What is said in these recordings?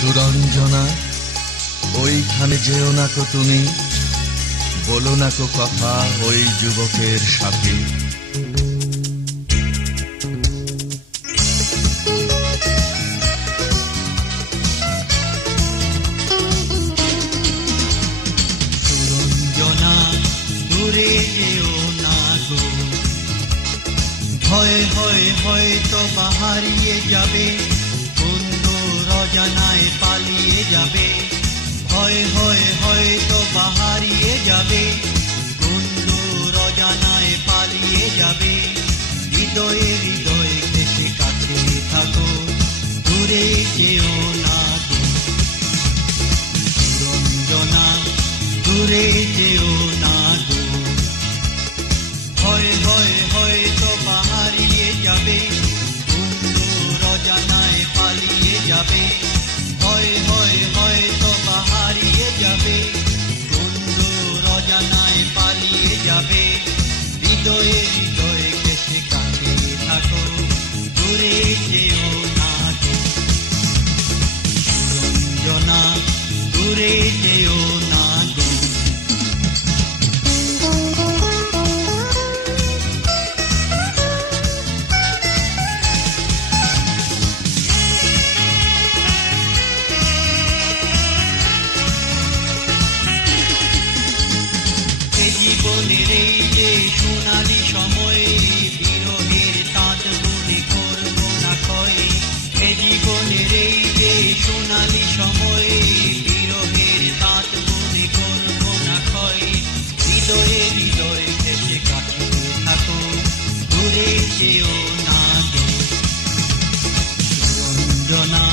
সুরঞ্জনা, ওইখানে যেও না কো তুমি, বলো না কো কথা ওই যুবকের সাথে। সুরঞ্জনা, দূরে যেও না গো, ভয় ভয় হয়তো বাহারিয়ে যাবে, বন্ধু রজনায় পালিয়ে যাবে। ভয় ভয় হয়তো বাহারিয়ে যাবে, বন্ধু রজনায় পালিয়ে যাবে। হৃদয়ে হৃদয়ে ঘেঁষে কাছে থাকো, দূরে যেও না গো। সুরঞ্জনা, দূরে যেও না গো, ভয় ভয় হয়তো বাহারিয়ে যাবে, বন্ধু রজনায় পালিয়ে যাবে। ভয় ভয় হয়তো বাহারিয়ে যাবে, বন্ধু রজনায় পালিয়ে যাবে। হৃদয়ে হৃদয়ে ঘেঁষে কাছে থাকো, দূরে যেও না গো। সুরঞ্জনা, দূরে যেও না গো। জীবনের এই যে সোনালি সময়, বিরহের তাঁত বুনে করবো না ক্ষয়। এ জীবনের এই যে সোনালি সময়, বিরহের তাঁত বুনে করবো না ক্ষয়। হৃদয়ে হৃদয়ে ঘেঁষে কাছে থাকো, দূরে যেও না গো। সুরঞ্জনা,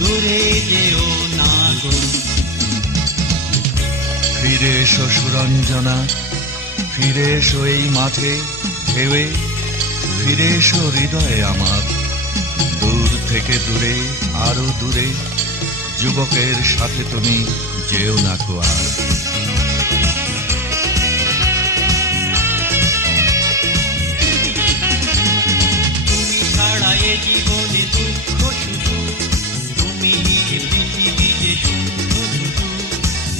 দূরে যেও না গো। ফিরে এসো সুরঞ্জনা, ফিরে এসো এই মাঠে ঢেউয়ে, ফিরে এসো হৃদয়ে আমার। দূর থেকে দূরে, আরো দূরে, যুবকের সাথে তুমি যেও না কো আর। তুমি ছাড়া এ জীবনে দুঃখ শুধু, তুমি পৃথিবী যে শুধু শুধু।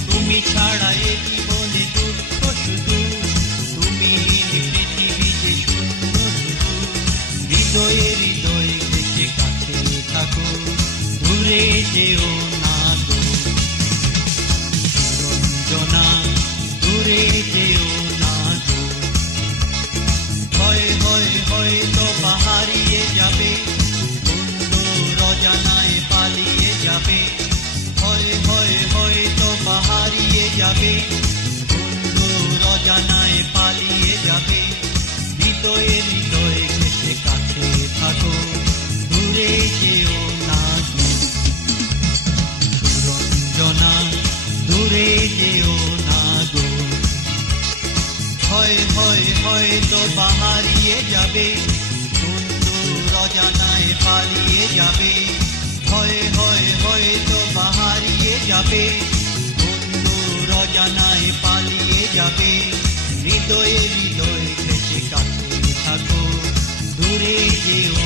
তুমি ছাড়া এ জীবনে দুঃখ শুধু, তুমি পৃথিবী যে শুধু শুধু। হৃদয়ে হৃদয়ে ঘেঁষে কাছে থাকো, দূরে যেও না গো। সুরঞ্জনা, দূরে যেও না গো। ভয় ভয় হয়তো বাহারিয়ে যাবে, বন্ধু রজনায় পালিয়ে যাবে। ভয় ভয় হয়তো বাহারিয়ে যাবে, বন্ধু রজনায় পালিয়ে যাবে। হৃদয়ে হৃদয়ে ঘেঁষে কাছে থাকো, দূরে যেও না গো। সুরঞ্জনা, দূরে যেও না গো। ভয় ভয় হয়তো বাহারিয়ে যাবে, বন্ধু রজনায় পালিয়ে যাবে। ভয় ভয় হয়তো বাহারিয়ে যাবে, বন্ধু রজনায় পালিয়ে যাবে। হৃদয়ে হৃদয়ে ঘেঁষে কাছে থাকো, দূরে যেও